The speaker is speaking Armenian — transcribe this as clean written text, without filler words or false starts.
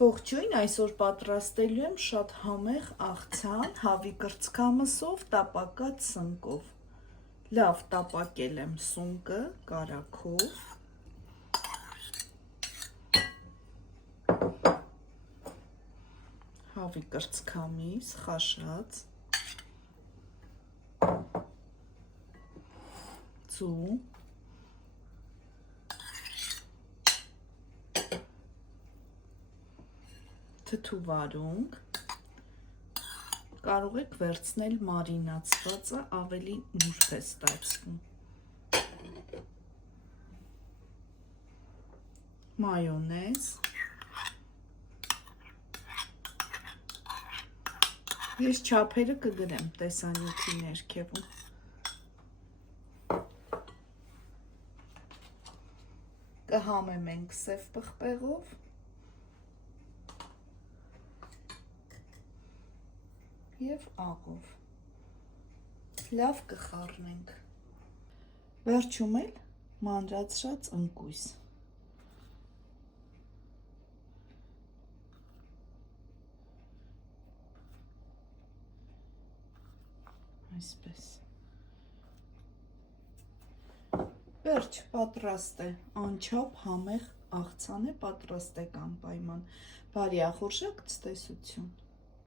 Ողջույն, այսօր պատրաստելու եմ շատ համեղ աղցան, հավի կրծքամսով, տապակած սնկով։ Լավ տապակել եմ սունկը կարագով։ Հավի կրծքամիս, խաշած, ծու, թթուվարունգ, կարող եք վերցնել մարինացվածը, ավելի նուրբ է ստացվում, մայոնեզ, ես չափերը կգրեմ տեսանյութի ներքևում, կհամեմենք սև պղպեղով, և աղով, լավ կխառնենք, վերջում էլ մանրացրած ընկույզ, այսպես, վերջ պատրաստ է, անչափ համեղ աղցան է, պատրաստ եք անպայման, բարի ախորժակ, ցտեսություն։